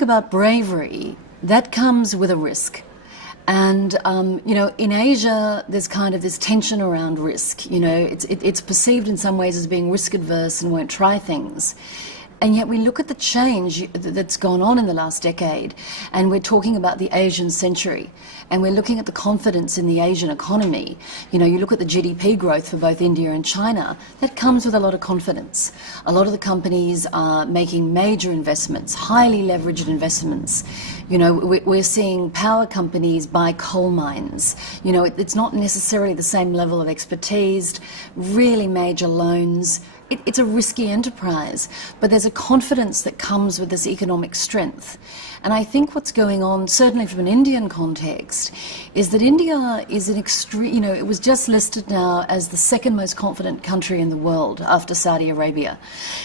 think about bravery, that comes with a risk. And, you know, in Asia, there's kind of this tension around risk. You know, it's perceived in some ways as being risk adverse and won't try things. And yet we look at the change that's gone on in the last decade, and we're talking about the Asian century, and we're looking at the confidence in the Asian economy. You know, you look at the GDP growth for both India and China, that comes with a lot of confidence. A lot of the companies are making major investments, highly leveraged investments. You know, we're seeing power companies buy coal mines. You know, it's not necessarily the same level of expertise, really major loans. It's a risky enterprise, but there's a confidence that comes with this economic strength. And I think what's going on, certainly from an Indian context, is that India is an extreme, you know, it was just listed now as the second most confident country in the world after Saudi Arabia.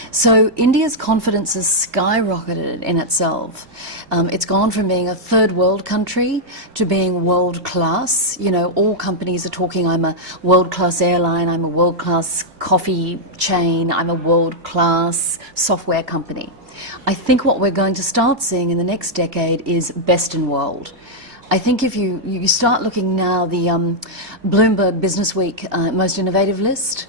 So India's confidence has skyrocketed in itself. It's gone from being a third world country to being world class. You know, all companies are talking, I'm a world class airline, I'm a world class coffee chain, I'm a world class software company. I think what we're going to start seeing in the next decade is best in world. I think if you start looking now, the Bloomberg Businessweek most innovative list,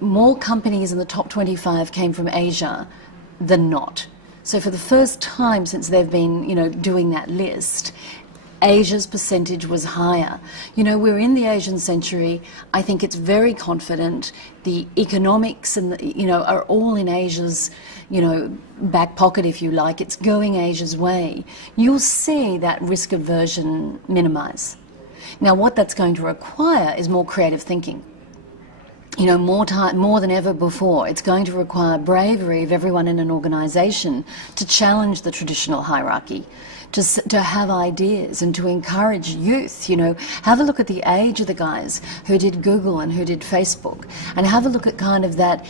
more companies in the top 25 came from Asia than not. So for the first time since they've been, you know, doing that list, Asia's percentage was higher. You know, we're in the Asian century. I think it's very confident. The economics and, you know, are all in Asia's, you know, back pocket, if you like. It's going Asia's way. You'll see that risk aversion minimize. Now, what that's going to require is more creative thinking. You know, more than ever before, it's going to require bravery of everyone in an organisation to challenge the traditional hierarchy, to have ideas and to encourage youth. You know, have a look at the age of the guys who did Google and who did Facebook, and have a look at kind of that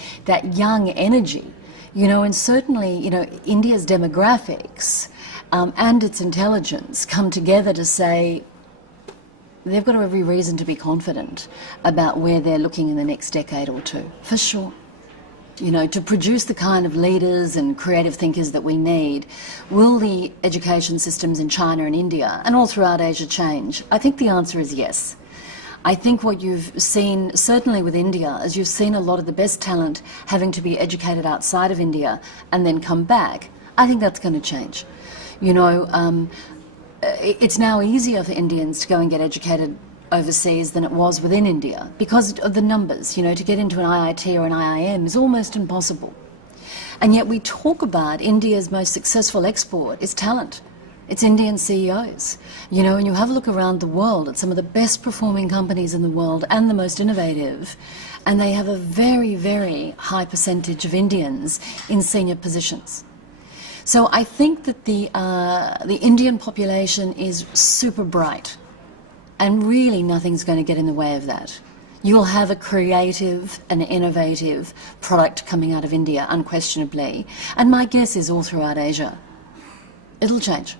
young energy. You know, and certainly, you know, India's demographics and its intelligence come together to say, they've got every reason to be confident about where they're looking in the next decade or two, for sure. You know, to produce the kind of leaders and creative thinkers that we need, will the education systems in China and India and all throughout Asia change? I think the answer is yes. I think what you've seen, certainly with India, is you've seen a lot of the best talent having to be educated outside of India and then come back. I think that's going to change. You know, it's now easier for Indians to go and get educated overseas than it was within India because of the numbers. You know, to get into an IIT or an IIM is almost impossible. And yet we talk about India's most successful export is talent. It's Indian CEOs. You know, and you have a look around the world at some of the best performing companies in the world and the most innovative, and they have a very, very high percentage of Indians in senior positions. So I think that the Indian population is super bright, and really nothing's going to get in the way of that. You'll have a creative and innovative product coming out of India, unquestionably, and my guess is all throughout Asia. It'll change.